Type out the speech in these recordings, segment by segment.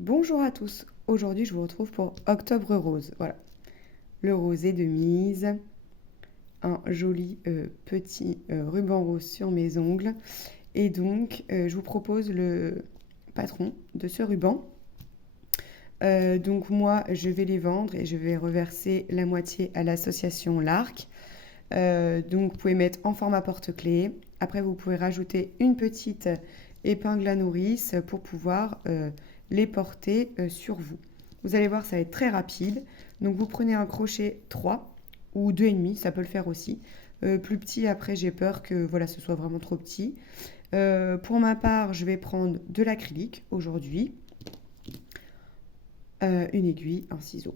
Bonjour à tous, aujourd'hui je vous retrouve pour Octobre Rose. Voilà, le rosé de mise, un joli petit ruban rose sur mes ongles. Et donc je vous propose le patron de ce ruban. Donc moi je vais les vendre et je vais reverser la moitié à l'association L'Arc. Donc vous pouvez mettre en format porte-clés. Après vous pouvez rajouter une petite épingle à nourrice pour pouvoir les porter sur vous. Vous allez voir, ça va être très rapide. Donc vous prenez un crochet 3 ou 2,5, ça peut le faire aussi. Plus petit, après j'ai peur que voilà, ce soit vraiment trop petit. Pour ma part, je vais prendre de l'acrylique aujourd'hui, une aiguille, un ciseau.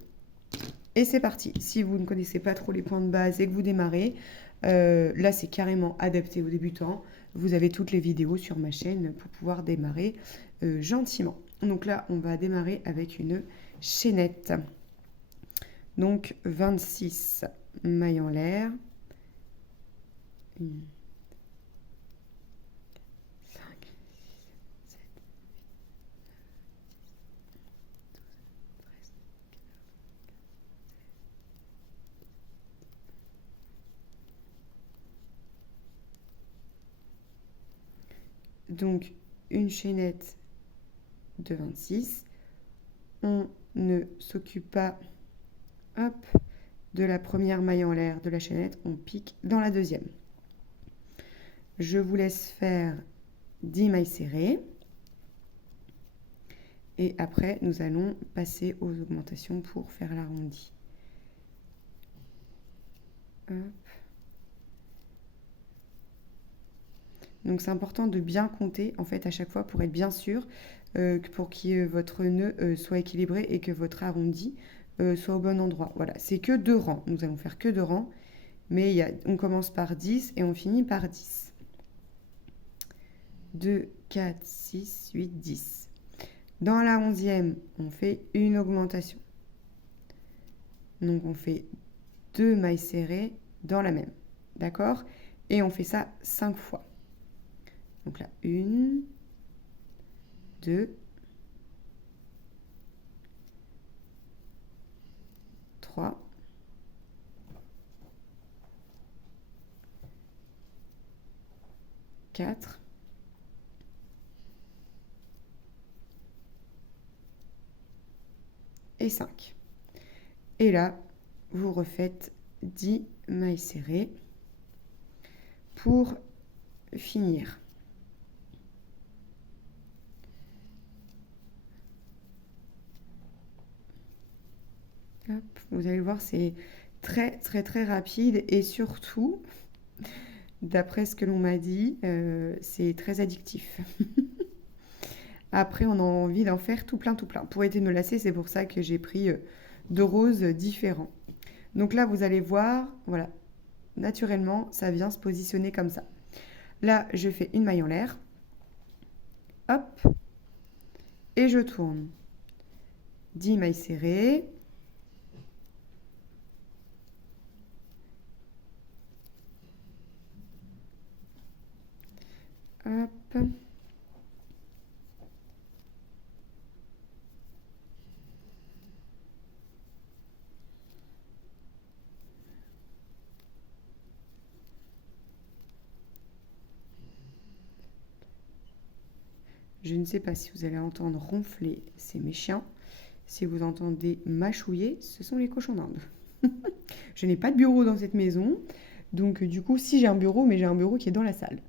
Et c'est parti. Si vous ne connaissez pas trop les points de base et que vous démarrez, là c'est carrément adapté aux débutants. Vous avez toutes les vidéos sur ma chaîne pour pouvoir démarrer gentiment. Donc là, on va démarrer avec une chaînette. Donc 26 mailles en l'air. 1, 5, 6, 7, 8, 9, 10, 11, 12, 13, 14, 15. Donc une chaînette de 26. On ne s'occupe pas, hop, de la première maille en l'air de la chaînette, on pique dans la deuxième. Je vous laisse faire 10 mailles serrées. Et après, nous allons passer aux augmentations pour faire l'arrondi. Donc c'est important de bien compter en fait à chaque fois pour être bien sûr pour que votre nœud soit équilibré et que votre arrondi soit au bon endroit. Voilà, c'est que 2 rangs. Nous allons faire que 2 rangs, mais on commence par 10 et on finit par 10. 2, 4, 6, 8, 10. Dans la 11e, on fait une augmentation. Donc on fait 2 mailles serrées dans la même. D'accord? Et on fait ça 5 fois. Donc là, 1, 2, 3, 4, et 5. Et là, vous refaites 10 mailles serrées pour finir. Hop, vous allez voir, c'est très très très rapide et surtout, d'après ce que l'on m'a dit, c'est très addictif. Après, on a envie d'en faire tout plein, tout plein. Pour éviter de me lasser, c'est pour ça que j'ai pris 2 roses différents. Donc là, vous allez voir, voilà, naturellement, ça vient se positionner comme ça. Là, je fais une maille en l'air. Hop. Et je tourne. 10 mailles serrées. Hop. Je ne sais pas si vous allez entendre ronfler, c'est mes chiens. Si vous entendez mâchouiller, ce sont les cochons d'Inde. Je n'ai pas de bureau dans cette maison. Donc du coup, si j'ai un bureau, mais j'ai un bureau qui est dans la salle.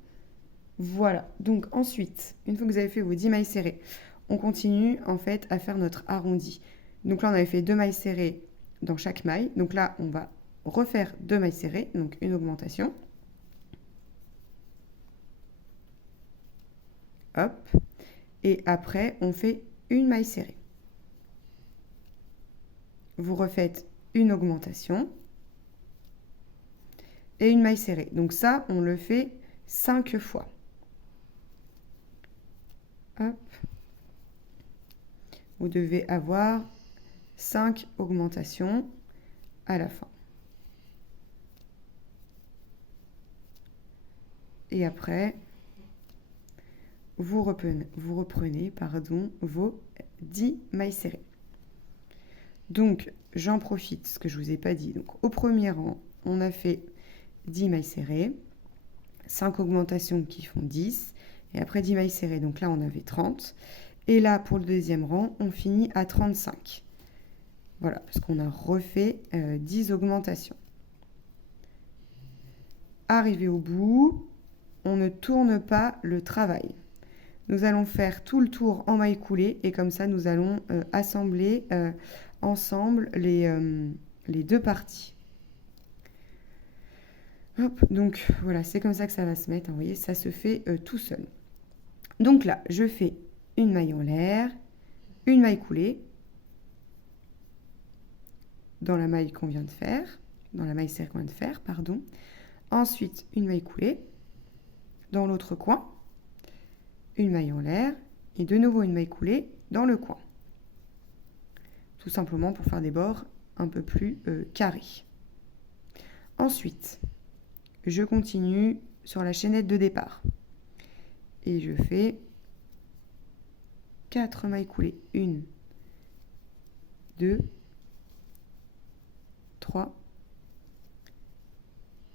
Voilà. Donc ensuite, une fois que vous avez fait vos 10 mailles serrées, on continue en fait à faire notre arrondi. Donc là, on avait fait 2 mailles serrées dans chaque maille. Donc là, on va refaire 2 mailles serrées, donc une augmentation. Hop. Et après, on fait une maille serrée. Vous refaites une augmentation et une maille serrée. Donc ça, on le fait 5 fois. Hop. Vous devez avoir 5 augmentations à la fin. Et après, vous reprenez vos 10 mailles serrées. Donc, j'en profite, ce que je ne vous ai pas dit. Donc, au premier rang, on a fait 10 mailles serrées, 5 augmentations qui font 10, et après 10 mailles serrées. Donc là, on avait 30. Et là, pour le deuxième rang, on finit à 35. Voilà, parce qu'on a refait 10 augmentations. Arrivé au bout, on ne tourne pas le travail. Nous allons faire tout le tour en maille coulée et comme ça, nous allons assembler ensemble les deux parties. Hop, donc voilà, c'est comme ça que ça va se mettre. Vous voyez, ça se fait tout seul. Donc là, je fais une maille en l'air, une maille coulée dans la maille qu'on vient de faire, dans la maille serrée qu'on vient de faire, pardon. Ensuite, une maille coulée dans l'autre coin, une maille en l'air et de nouveau une maille coulée dans le coin. Tout simplement pour faire des bords un peu plus carrés. Ensuite, je continue sur la chaînette de départ et je fais 4 mailles coulées. 1, 2, 3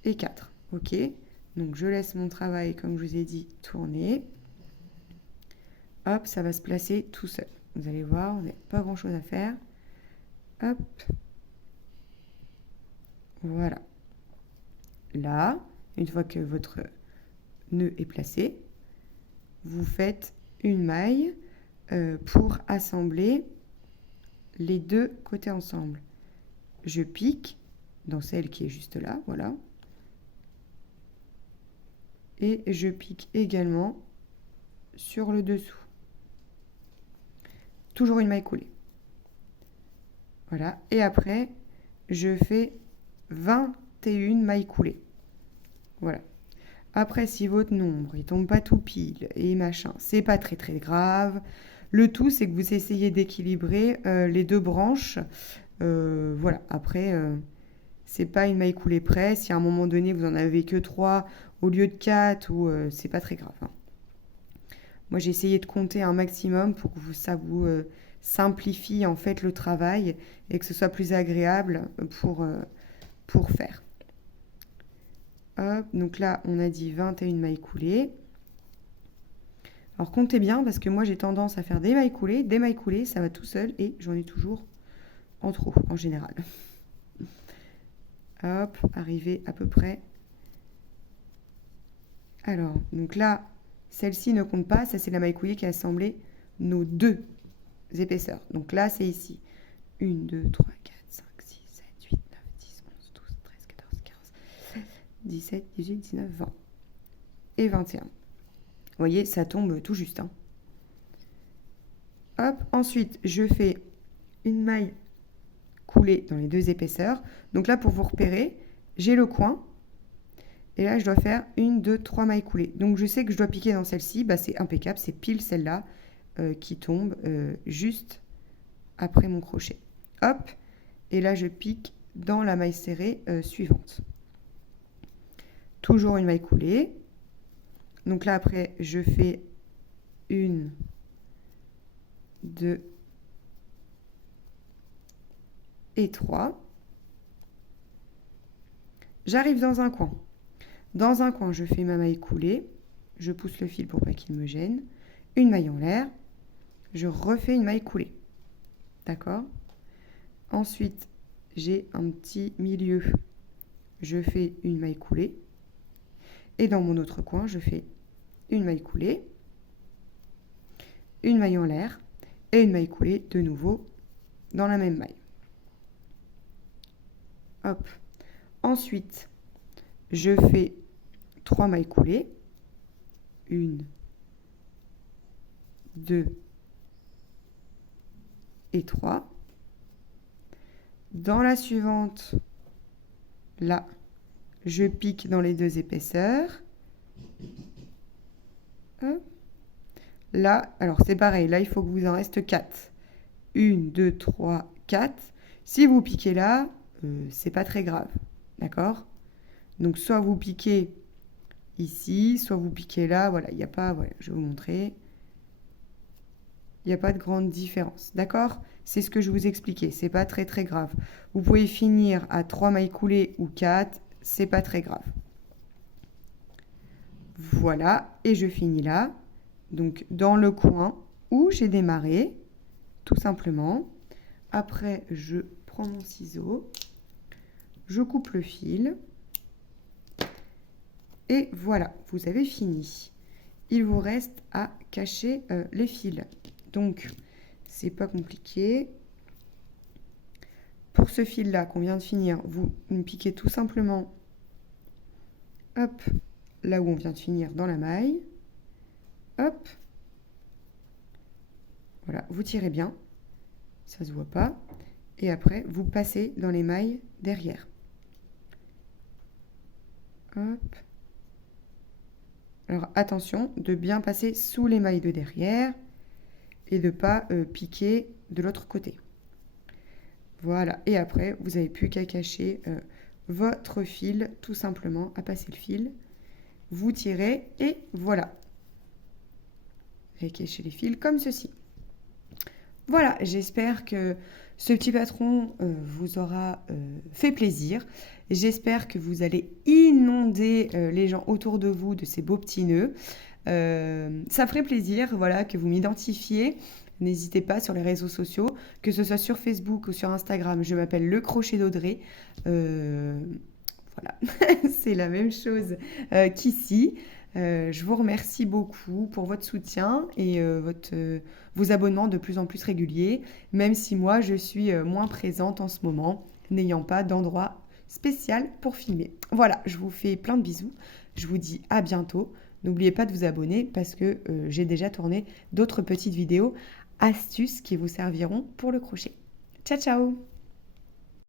et 4. Ok, donc je laisse mon travail, comme je vous ai dit, tourner. Hop, ça va se placer tout seul. Vous allez voir, on n'a pas grand chose à faire. Hop. Voilà. Là, une fois que votre nœud est placé, vous faites une maille pour assembler les deux côtés ensemble. Je pique dans celle qui est juste là, voilà. Et je pique également sur le dessous. Toujours une maille coulée. Voilà. Et après, je fais 21 mailles coulées. Voilà. Après, si votre nombre ne tombe pas tout pile et machin, c'est pas très très grave. Le tout, c'est que vous essayez d'équilibrer les deux branches. Voilà. Après, c'est pas une maille coulée près. Si à un moment donné, vous en avez que 3 au lieu de 4, ou c'est pas très grave. Hein. Moi, j'ai essayé de compter un maximum pour que ça vous simplifie en fait le travail et que ce soit plus agréable pour faire. Hop, donc là, on a dit 21 mailles coulées. Alors, comptez bien parce que moi, j'ai tendance à faire des mailles coulées, ça va tout seul et j'en ai toujours en trop en général. Hop, arrivé à peu près. Alors, donc là, celle-ci ne compte pas, ça c'est la maille coulée qui a assemblé nos deux épaisseurs. Donc là, c'est ici. 1, 2, 3, 4, 5, 6, 7, 8, 9, 10, 11, 12, 13, 14, 15, 16, 17, 18, 19, 20 et 21. Vous voyez, ça tombe tout juste. Hein. Hop, ensuite, je fais une maille coulée dans les deux épaisseurs. Donc là, pour vous repérer, j'ai le coin. Et là, je dois faire 1, 2, 3 mailles coulées. Donc, je sais que je dois piquer dans celle-ci. Bah, c'est impeccable. C'est pile celle-là qui tombe juste après mon crochet. Hop. Et là, je pique dans la maille serrée suivante. Toujours une maille coulée. Donc là, après, je fais 1, 2 et 3. J'arrive dans un coin. Dans un coin, je fais ma maille coulée. Je pousse le fil pour pas qu'il me gêne. Une maille en l'air. Je refais une maille coulée. D'accord ? Ensuite, j'ai un petit milieu. Je fais une maille coulée. Et dans mon autre coin, je fais une maille coulée, une maille en l'air et une maille coulée de nouveau dans la même maille. Hop. Ensuite, je fais 3 mailles coulées. 1, 2 et 3. Dans la suivante, là, je pique dans les deux épaisseurs. Hop. Là, alors c'est pareil, là il faut que vous en reste 4. 1, 2, 3, 4. Si vous piquez là, c'est pas très grave. D'accord ? Donc soit vous piquez ici, soit vous piquez là, voilà, il n'y a pas, voilà, je vais vous montrer. Il n'y a pas de grande différence, d'accord? C'est ce que je vous expliquais, c'est pas très très grave. Vous pouvez finir à 3 mailles coulées ou 4, c'est pas très grave. Voilà, et je finis là, donc dans le coin où j'ai démarré, tout simplement. Après, je prends mon ciseau, je coupe le fil, et voilà, vous avez fini. Il vous reste à cacher les fils. Donc, c'est pas compliqué. Pour ce fil-là qu'on vient de finir, vous piquez tout simplement, hop, là où on vient de finir dans la maille. Hop. Voilà, vous tirez bien. Ça se voit pas. Et après, vous passez dans les mailles derrière. Hop. Alors, attention de bien passer sous les mailles de derrière et de ne pas piquer de l'autre côté. Voilà, et après, vous n'avez plus qu'à cacher votre fil, tout simplement, à passer le fil. Vous tirez et voilà. Vous allez cacher les fils comme ceci. Voilà, j'espère que ce petit patron vous aura fait plaisir. J'espère que vous allez inonder les gens autour de vous de ces beaux petits nœuds. Ça ferait plaisir, voilà, que vous m'identifiez. N'hésitez pas sur les réseaux sociaux, que ce soit sur Facebook ou sur Instagram. Je m'appelle Le Crochet d'Audrey. Voilà, c'est la même chose qu'ici. Je vous remercie beaucoup pour votre soutien et vos abonnements de plus en plus réguliers, même si moi je suis moins présente en ce moment, n'ayant pas d'endroit spécial pour filmer. Voilà, je vous fais plein de bisous. Je vous dis à bientôt. N'oubliez pas de vous abonner parce que j'ai déjà tourné d'autres petites vidéos astuces qui vous serviront pour le crochet. Ciao, ciao!